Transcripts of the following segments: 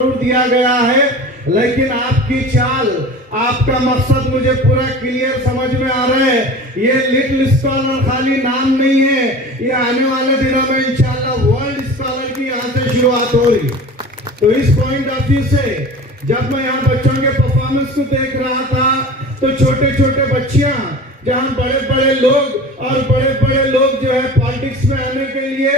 जरूर दिया गया है, लेकिन आपकी चाल, आपका मकसद मुझे पूरा क्लियर समझ में आ रहा है। ये लिटिल स्कॉलर खाली नाम नहीं है, ये आने वाले दिनों में इंशाल्लाह वर्ल्ड स्कॉलर की यहाँ से शुरुआत होगी। तो इस पॉइंट ऑफ व्यू से जब मैं यहाँ बच्चों के परफॉर्मेंस को देख रहा था तो छोटे छोटे बच्चियां, जहाँ बड़े बड़े लोग और बड़े बड़े लोग जो है पॉलिटिक्स में आने के लिए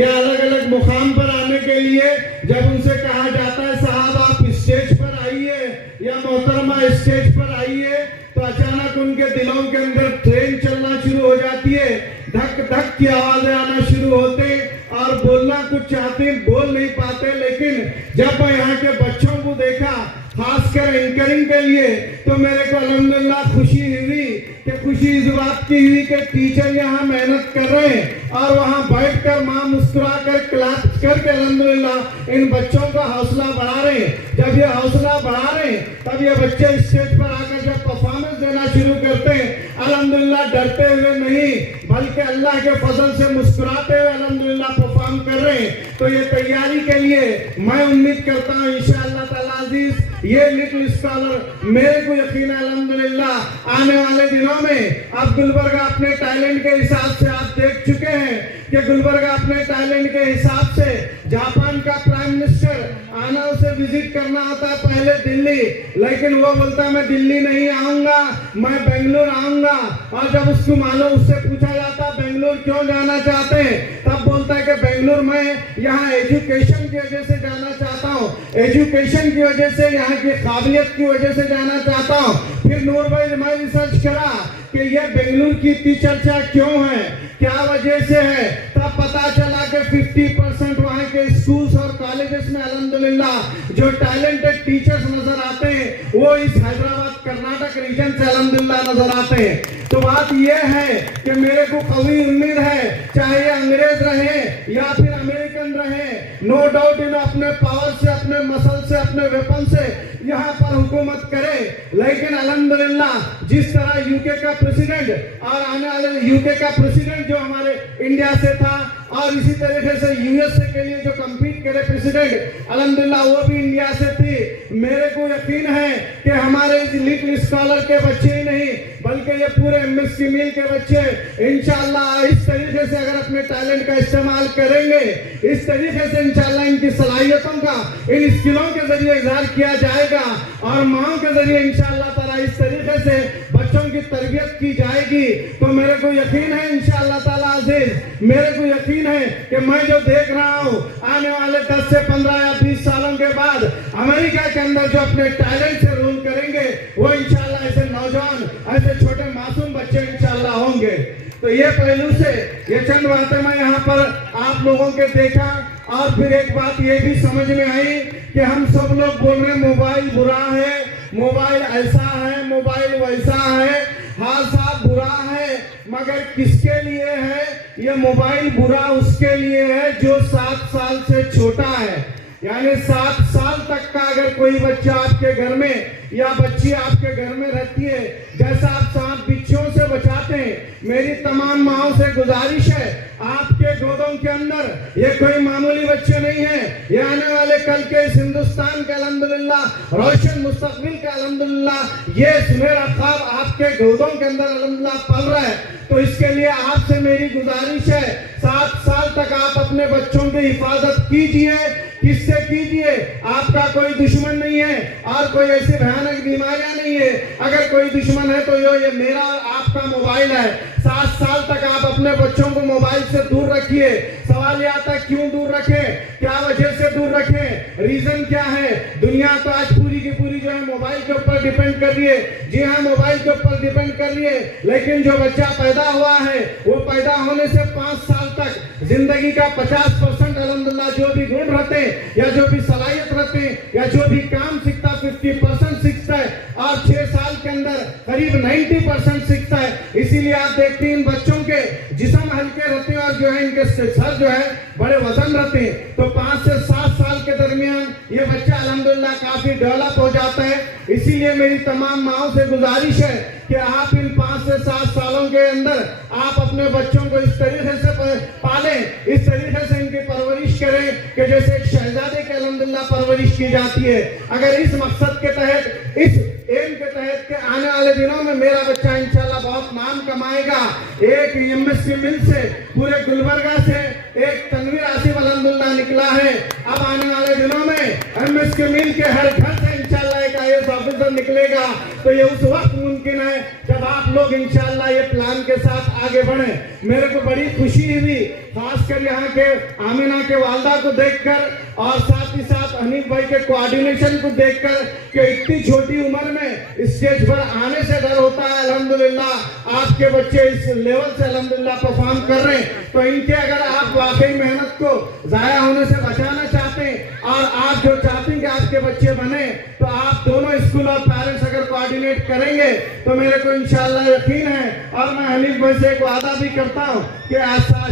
या अलग अलग मुकाम पर आने के लिए जब उनसे कहा जाता है साहब आप स्टेज पर आइए या मोहतरमा स्टेज पर आइए, तो अचानक उनके दिलों के अंदर ट्रेन चलना शुरू हो जाती है, धक धक की आवाजें आना शुरू होते और बोलना कुछ चाहते बोल नहीं पाते। लेकिन जब मैं यहाँ के बच्चों को देखा खासकर एंकरिंग के लिए, तो मेरे को अल्हम्दुलिल्लाह खुशी हुई कि खुशी इस बात की हुई कि टीचर यहाँ मेहनत कर रहे हैं और वहाँ बैठकर माँ मुस्कुरा कर क्लास करके अल्हम्दुलिल्लाह इन बच्चों का हौसला बढ़ा रहे हैं। जब ये हौसला बढ़ा रहे हैं तब ये बच्चे स्टेज पर आकर जब परफॉर्मेंस देना शुरू करते हैं, अल्हम्दुलिल्लाह डरते हुए नहीं बल्कि अल्लाह के फजल से मुस्कुराते हुए अल्हम्दुलिल्लाह परफॉर्म कर रहे हैं। तो ये तैयारी के लिए मैं उम्मीद करता हूँ इंशाअल्लाह ताला अजीज ये लिटिल स्कॉलर मेरे को यकीन है अल्हम्दुलिल्लाह आने वाले दिनों में अब गुलबर्गा अपने टैलेंट के हिसाब से आप देख चुके हैं कि गुलबर्गा अपने टैलेंट के हिसाब से जापान का प्राइम मिनिस्टर आना उसे विजिट करना होता है पहले दिल्ली, लेकिन वो बोलता है मैं दिल्ली नहीं आऊंगा, मैं बेंगलुरु आऊंगा। और जब उसको मालूम उससे पूछा जाता बेंगलुरु क्यों जाना चाहते हैं, तब बोलता है कि बेंगलुरु में यहाँ एजुकेशन की वजह से जाना चाहता हूँ, एजुकेशन की वजह से यहाँ की काबिलियत की वजह से जाना चाहता हूँ। फिर नूर भाई मैं रिसर्च करा कि ये बेंगलुरु की इतनी चर्चा क्यों है, क्या वजह से है, तब पता चला कि 50% वहाँ के स्कूल्स और कॉलेजेस में अल्हम्दुलिल्लाह जो टैलेंटेड टीचर्स नजर आते हैं वो इस हैदराबाद कर्नाटक रीजन से अल्हम्दुलिल्लाह नजर आते हैं। तो बात यह है कि मेरे को कभी उम्मीद है चाहे अंग्रेज रहे या फिर अमेरिकन रहे, नो डाउट इन अपने पावर से, अपने मसल से, अपने वेपन से यहाँ पर हुकूमत करे, लेकिन अल्हम्दुलिल्लाह जिस तरह यूके का प्रेसिडेंट और आने वाले यूके का प्रेसिडेंट जो हमारे इंडिया से था और इसी तरीके से यूएसए के लिए जो कम्पीट करे प्रेसिडेंट अल्हम्दुलिल्लाह वो भी इंडिया से थी। मेरे को यकीन है कि हमारे इस लिटिल स्कॉलर के बच्चे ही नहीं बल्कि ये पूरे एमएससी मिल के बच्चे इंशाअल्लाह इस तरीके से अगर अपने टैलेंट का इस्तेमाल करेंगे, इस तरीके से इंशाअल्लाह इनकी सलाहियतों का इन स्किलों के जरिए इजहार किया जाएगा और माओ के जरिए इंशाअल्लाह ताला इस तरीके से बच्चों की तरबियत की जाएगी। तो मेरे को यकीन है इंशाअल्लाह ताला अजीज, मेरे को यकीन है कि मैं जो देख रहा हूँ आने वाले 10 से 15 या 20 सालों के बाद अमेरिका के अंदर जो अपने टैलेंट से रूल करेंगे वो इंशाअल्लाह ऐसे नौजवान, ऐसे छोटे मासूम बच्चे इंशाअल्लाह होंगे। तो ये पहलू से ये चंद बातें मैं यहाँ पर आप लोगों के देखा और फिर एक बात ये भी समझ में आई कि हम सब लोग बोल रहे मोबाइल बुरा है, मोबाइल ऐसा है, मोबाइल वैसा है। हाँ साहब बुरा है, मगर किसके लिए है? ये मोबाइल बुरा उसके लिए है जो 7 साल से छोटा है, यानी 7 साल तक का अगर कोई बच्चा आपके घर में या बच्ची आपके घर में रहती है, जैसा आप सांप बिच्छुओं से बचाते हैं, मेरी तमाम माओं से गुजारिश है आपके गोदों के अंदर ये कोई मामूली बच्चे नहीं है, ये आने वाले कल के इस हिंदुस्तान के अल्हम्दुलिल्लाह रोशन मुस्तकबिल का अल्हम्दुलिल्लाह ये मेरा ख्वाब आपके गोदों के अंदर अल्हम्दुलिल्लाह पल रहा है। तो इसके लिए आपसे मेरी गुजारिश है 7 साल तक आप अपने बच्चों की हिफाजत कीजिए। किससे कीजिए? आपका कोई दुश्मन नहीं है और कोई ऐसी भयानक बीमारियां नहीं है। अगर कोई दुश्मन है तो ये मेरा आपका मोबाइल है। 7 साल तक आप अपने बच्चों को मोबाइल से दूर रखिए। सवाल यह आता है क्यों दूर रखें, क्या वजह से दूर रखें, रीजन क्या है? दुनिया तो आज पूरी की पूरी जो है मोबाइल के ऊपर डिपेंड कर रही है। जी हाँ, मोबाइल के ऊपर डिपेंड कर रही है, लेकिन जो बच्चा पैदा हुआ है वो पैदा होने से 5 साल तक जिंदगी का 50% अल्हम्दुलिल्लाह जो भी गुण रहते या जो भी सलाहियत रहते या जो भी काम सीखता 50% सीखता है और 6 साल के अंदर करीब 90% सीखता है। इसीलिए आप देखते हैं इन बच्चों के जिस्म हल्के रहते हैं और जो है इनके सर जो है बड़े वजन रहते हैं। तो 5 से 7 साल के दरमियान ये बच्चा अल्हम्दुलिल्लाह काफी डेवलप हो जाता है। इसीलिए मेरी तमाम माओं से गुजारिश है कि आप इन 5 से 7 सालों के अंदर आप अपने बच्चों को इस तरीके से पालें, इस तरीके से इनकी परवरिश करें कि जैसे एक शहजादे के अल्हम्दुलिल्लाह परवरिश की जाती है। अगर इस मकसद के तहत, इस एम के तहत के आने वाले दिनों में मेरा बच्चा इंशाल्लाह बहुत नाम कमाएगा। एक एमएसके मिल से पूरे गुलबर्गा से एक तनवीर आसिफ अल्हम्दुलिल्लाह निकला है। अब आने वाले दिनों में एमएसके मिल के हर घर से इंशाल्लाह एक आईएएस ऑफिसर निकलेगा। तो ये उस वक्त मुमकिन है जब आप लोग इंशाल्लाह ये प्लान के साथ आगे बढ़े। मेरे को बड़ी खुशी हुई खासकर यहाँ के आमिना के वालदा को देखकर और साथ ही साथ हनीफ भाई के कोऑर्डिनेशन को देखकर कि इतनी छोटी उम्र में स्टेज पर आने से डर होता है। अल्हम्दुलिल्लाह आपके बच्चे इस लेवल से अल्हम्दुलिल्लाह परफॉर्म कर रहे हैं। तो इनके अगर आप वाकई मेहनत को जाया होने से बचाना चाहते हैं और आप जो चाहते हैं कि आपके बच्चे बने, तो आप दोनों स्कूल और पेरेंट्स अगर कोऑर्डिनेट करेंगे तो मेरे को इंशाल्लाह यकीन है और मैं हनीफ भाई से एक वादा भी करता हूँ कि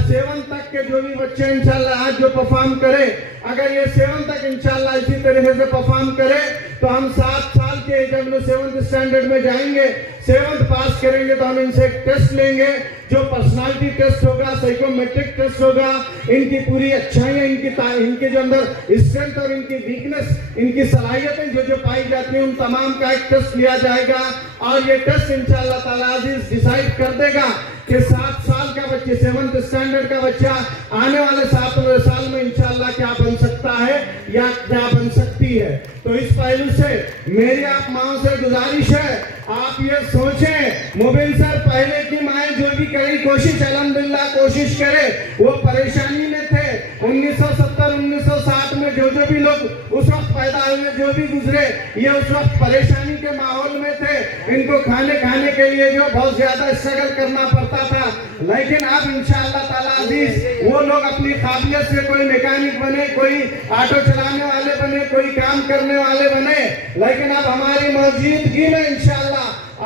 7 तक के जो भी बच्चे इंशाल्लाह आज जो परफॉर्म करे, अगर ये 7 तक इंशाल्लाह इसी तरीके से परफॉर्म करे तो हम 7 साल के जब 7th स्टैंडर्ड में जाएंगे, 7th पास करेंगे तो हम इनसे एक टेस्ट लेंगे जो पर्सनालिटी टेस्ट होगा, साइकोमेट्रिक टेस्ट होगा, इनकी पूरी अच्छाइयाँ, इनके जो अंदर स्ट्रेंथ और इनकी वीकनेस, इनकी सलाहियतें जो जो पाई जाती हैं उन तमाम का एक टेस्ट लिया जाएगा। और ये टेस्ट इंशाल्लाह ताला अजीज डिसाइड कर देगा कि 7 साल का बच्चे, 7th स्टैंडर्ड का बच्चा आने वाले 7वें साल में इंशाल्लाह क्या बन सकता है या क्या बन सकती है। तो इस पहलू से मेरी आप माओ से गुजारिश है, आप ये सोचें मुबीन सर पहले की माएँ जो भी करी कोशिश अल्हम्दुलिल्लाह कोशिश करे, वो परेशानी में थे। 1970-1960 में जो भी लोग उस वक्त पैदा हुए, जो भी गुजरे, ये उस वक्त परेशानी के माहौल में थे। इनको खाने के लिए जो बहुत ज्यादा स्ट्रगल करना पड़ता था। लेकिन अब इंशाअल्लाह ताला अजीज वो लोग अपनी काबिलियत से कोई मैकेनिक बने, कोई ऑटो चलाने वाले बने, कोई काम करने वाले बने। लेकिन अब हमारी मौजूदगी में इंशाअल्लाह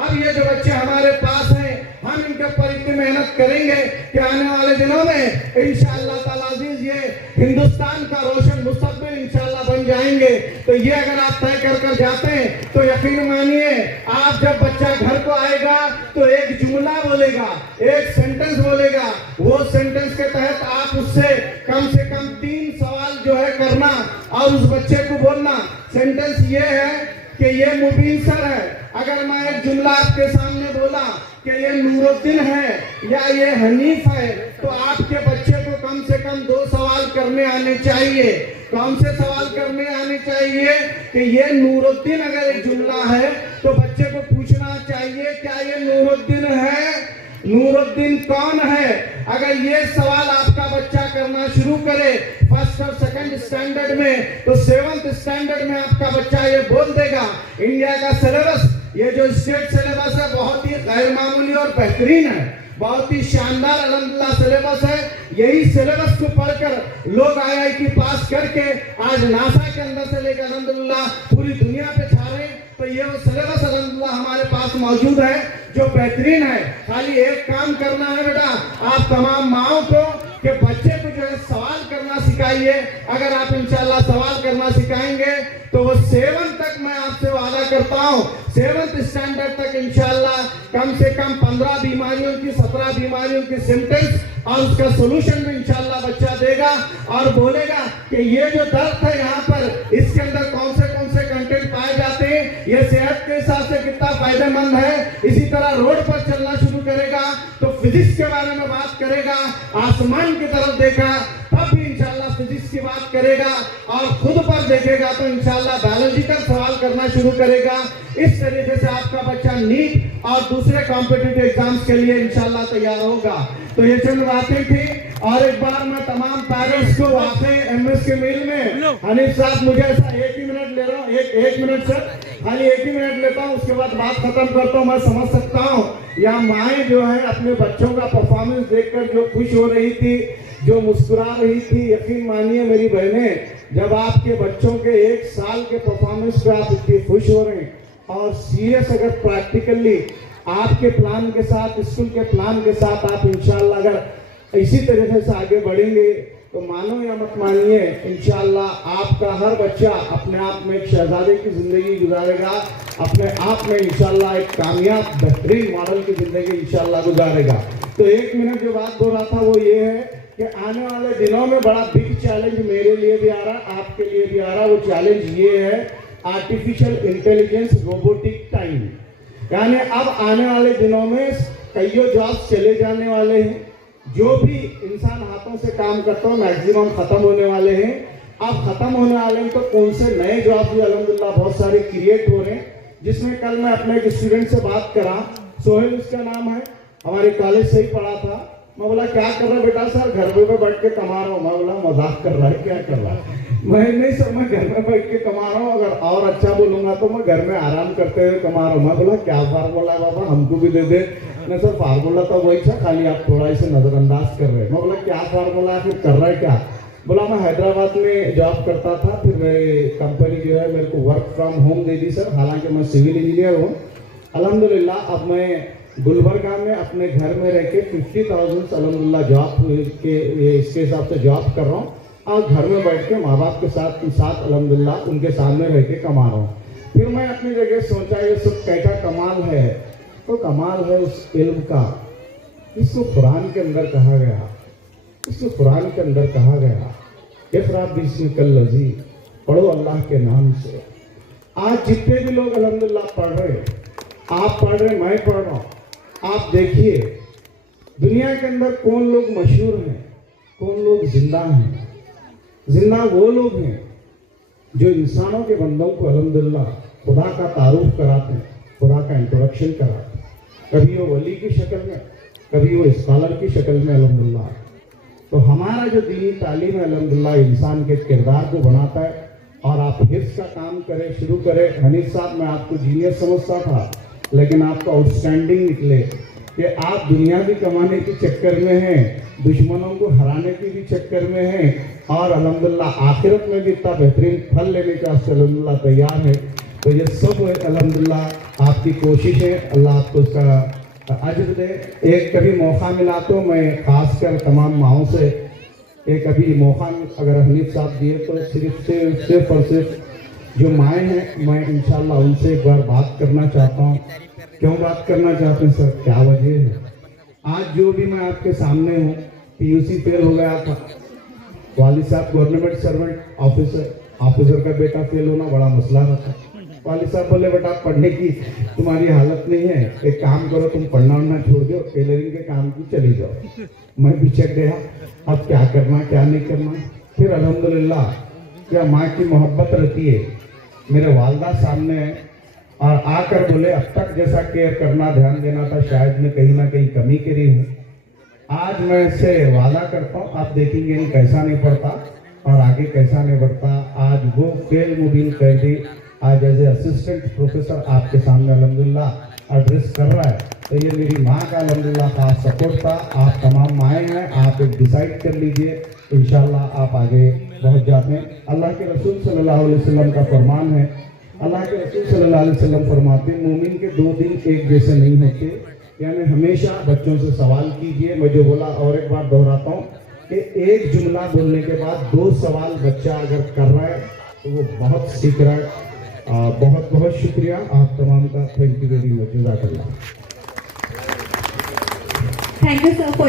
अब ये जो बच्चे हमारे पास हैं, हम इनके ऊपर इतनी मेहनत करेंगे कि आने वाले दिनों में इंशाअल्लाह ताला अजीज ये हिंदुस्तान का रोशन मुस्तकबिल इंशाअल्लाह बन जाएंगे। तो ये अगर आप तय कर जाते हैं तो यकीन मानिए, आप जब बच्चा घर को आएगा तो एक जुमला बोलेगा, एक सेंटेंस बोलेगा। वो सेंटेंस के तहत आप उससे कम से कम 3 सवाल जो है करना और उस बच्चे को बोलना। सेंटेंस ये है कि ये मुबीन सर है। अगर मैं एक जुमला आपके सामने बोला कि ये नूरुद्दीन है या ये हनीफ है, तो आपके बच्चे को कम से कम 2 सवाल करने आने चाहिए। कौन से सवाल करने आने चाहिए कि ये नूरुद्दीन अगर एक जुमला है तो बच्चे को पूछना चाहिए क्या ये नूरुद्दीन है, नूरुद्दीन कौन है। अगर ये सवाल आपका बच्चा करना शुरू करे 1st और 2nd स्टैंडर्ड में, तो 7th स्टैंडर्ड में आपका बच्चा ये बोल देगा। इंडिया का सिलेबस, ये जो स्टेट सिलेबस है, बहुत ही गैर मामूली और बेहतरीन है, बहुत ही शानदार अल्हम्दुलिल्लाह सिलेबस है। यही सिलेबस को पढ़कर लोग IIT पास करके आज नासा के अंदर से लेकर अल्हम्दुलिल्लाह पूरी दुनिया पे छा रहे हैं। तो ये वो सिलेबस अल्हम्दुलिल्लाह हमारे पास मौजूद है जो बेहतरीन है। खाली एक काम करना है बेटा, आप तमाम माओ को कि बच्चे को जो है सवाल करना सिखाइए। अगर आप इंशाल्लाह सवाल करना सिखाएंगे तो वो 7 तक, मैं आपसे वादा करता हूँ 7th स्टैंडर्ड तक इंशाल्लाह कम से कम 15 बीमारियों की, 17 बीमारियों की सिम्टम्स और उसका सोल्यूशन भी इंशाल्लाह बच्चा देगा और बोलेगा कि ये जो दर्द है यहाँ पर, इसके अंदर कौन से कंटेंट पाए जाते हैं, ये सेहत के हिसाब से कितना फायदेमंद है। इसी तरह रोड पर चलना शुरू करेगा तो फिजिक्स के बारे में बात करेगा, आसमान की तरफ देखा तब भी इंशाल्लाह फिजिक्स की बात करेगा और खुद पर देखेगा तो इंशाल्लाह बायोलॉजिकल सवाल करना शुरू करेगा। इस तरीके से आपका बच्चा नीट और दूसरे कॉम्पिटिटिव एग्जाम्स के लिए इंशाल्लाह तैयार होगा। तो ये चंद बातें थी और एक बार मैं तमाम पेरेंट्स को वाकई एमएसके मिल में हनीफ साहब, मुझे ऐसा 1 ही मिनट ले रहा हूँ, एक मिनट सर, खाली 1 ही मिनट लेता हूँ, उसके बाद बात खत्म करता हूँ। मैं समझ सकता हूँ यहाँ माएँ जो है अपने बच्चों का परफॉर्मेंस देखकर जो खुश हो रही थी, जो मुस्कुरा रही थी। यकीन मानिए मेरी बहनें, जब आपके बच्चों के 1 साल के परफॉर्मेंस पे आप इतनी खुश हो रहे हैं और सीरियस अगर प्रैक्टिकली आपके प्लान के साथ, स्कूल के प्लान के साथ आप इंशाल्लाह अगर इसी तरीके से आगे बढ़ेंगे तो मानो या मत मानिए, इंशाल्लाह आपका हर बच्चा अपने आप में एक शहजादे की जिंदगी गुजारेगा, अपने आप में इंशाल्लाह एक कामयाब बेहतरीन मॉडल की जिंदगी इंशाल्लाह गुजारेगा। तो 1 मिनट जो बात बोल रहा था वो ये है कि आने वाले दिनों में बड़ा बिग चैलेंज मेरे लिए भी आ रहा, आपके लिए भी आ रहा। वो चैलेंज ये है आर्टिफिशियल इंटेलिजेंस, रोबोटिक टाइम। यानी अब आने वाले दिनों में कईयों जॉब्स चले जाने वाले हैं। जो भी इंसान हाथों से काम करता हो मैक्सिमम खत्म होने वाले हैं। अब खत्म होने वाले हैं तो कौन से नए जॉब भी अल्हम्दुलिल्लाह बहुत सारे क्रिएट हो रहे हैं, जिसमें कल मैं अपने एक स्टूडेंट से बात करा, सोहेल उसका नाम है, हमारे कॉलेज से ही पढ़ा था। मैं बोला क्या कर रहा है बेटा? सर घर पे बैठ के कमा रहा हूँ। मैं बोला मजाक कर रहा है, क्या कर रहा है? मैं नहीं सर, मैं घर में बैठ के कमा रहा हूँ, अगर और अच्छा बोलूंगा तो मैं घर में आराम करते हुए कमा रहा हूँ। मैं बोला क्या फार्मूला है बाबा, हमको भी दे दे। नहीं सर फार्मूला तो वही था, खाली आप थोड़ा इसे नजरअंदाज कर रहे हैं। मैं बोला क्या फार्मूला है, फिर कर रहा है क्या? बोला मैं हैदराबाद में जॉब करता था, फिर मेरी कंपनी जो है मेरे को work from home they the sir, हालांकि मैं सिविल इंजीनियर हूँ। अल्हम्दुलिल्लाह अब मैं गुलबर्गा में अपने घर में रह के 50,000 अल्हम्दुलिल्लाह जॉब के इसके हिसाब से जॉब कर रहा हूँ, और घर में बैठ के माँ बाप के साथ अल्हम्दुलिल्लाह उनके सामने रह के कमा रहा हूँ। फिर मैं अपनी जगह सोचा ये सब कैसा कमाल है, तो कमाल है उस इल्म का, इसको कुरान के अंदर कहा गया, इसको कुरान के अंदर कहा गया इक़रा बिस्मिकल लज़ी, पढ़ो अल्लाह के नाम से। आज जितने भी लोग अल्हम्दुलिल्लाह पढ़ रहे, आप पढ़ रहे, मैं पढ़ रहा हूँ, आप देखिए दुनिया के अंदर कौन लोग मशहूर हैं, कौन लोग जिंदा हैं। जिंदा वो लोग हैं जो इंसानों के बंदों को अल्हम्दुलिल्लाह खुदा का तारुफ कराते हैं, खुदा का इंट्रोडक्शन कराते हैं, कभी वो वली की शक्ल में, कभी वो स्कॉलर की शक्ल में अल्हम्दुलिल्लाह। तो हमारा जो दीनी तालीम है अल्हम्दुलिल्लाह इंसान के किरदार को बनाता है। और आप हिफ्ज़ का काम करें, शुरू करें। हनीफ साहब मैं आपको जीनियस समझता था, लेकिन आपको आउटस्टैंडिंग निकले कि आप दुनिया भी कमाने के चक्कर में हैं, दुश्मनों को हराने के भी चक्कर में हैं, और अल्हम्दुलिल्लाह आखिरत में भी इतना बेहतरीन फल लेने का अल्हम्दुलिल्लाह तैयार है। तो ये सब अल्हम्दुलिल्लाह आपकी कोशिश है, अल्लाह आपको उसका अजर दे। एक कभी मौका मिला तो मैं खासकर तमाम माओं से एक अभी मौका अगर हनीफ साहब दिए तो सिर्फ और सिर्फ जो माएँ हैं, मैं इंशाल्लाह उनसे एक बार बात करना चाहता हूँ। क्यों बात करना चाहते हैं सर, क्या वजह है? आज जो भी मैं आपके सामने हूँ, PUC फेल हो गया था, वालिद साहब गवर्नमेंट सर्वेंट ऑफिसर का बेटा फेल होना बड़ा मसला था। वालिद साहब बोले बेटा पढ़ने की तुम्हारी हालत नहीं है, एक काम करो तुम पढ़ना वढ़ना छोड़ दो, टेलरिंग के काम की चली जाओ। मैं बिचक गया, अब क्या करना क्या नहीं करना। फिर अल्हम्दुलिल्लाह क्या माँ की मोहब्बत रहती है, मेरे वालदा सामने है और आकर बोले अब तक जैसा केयर करना ध्यान देना था शायद मैं कहीं ना कहीं कमी करी हूँ। आज मैं इससे वादा करता हूँ, आप देखेंगे इन कैसा नहीं पढ़ता और आगे कैसा नहीं बढ़ता। आज वो फेल मुबीन कर दी, आज एज ए असिस्टेंट प्रोफेसर आपके सामने अल्हम्दुलिल्लाह एड्रेस कर रहा है। तो ये मेरी माँ का अल्हम्दुलिल्लाह खास सपोर्ट था। आप तमाम माएँ हैं, आप एक डिसाइड कर लीजिए, इंशाल्लाह आप आगे बहुत जाते हैं। अल्लाह के रसूल सल्लल्लाहु अलैहि वसल्लम का फरमान है, अल्लाह के रसूल सल्लल्लाहु अलैहि वसल्लम फरमाते हैं मोमिन के 2 दिन एक जैसे नहीं होते। यानी हमेशा बच्चों से सवाल कीजिए। मैं जो बोला और एक बार दोहराता हूँ कि एक जुमला बोलने के बाद 2 सवाल बच्चा अगर कर रहा है तो वो बहुत सीख रहा है। बहुत बहुत शुक्रिया आप तमाम का। Thank you very much. Thank you sir for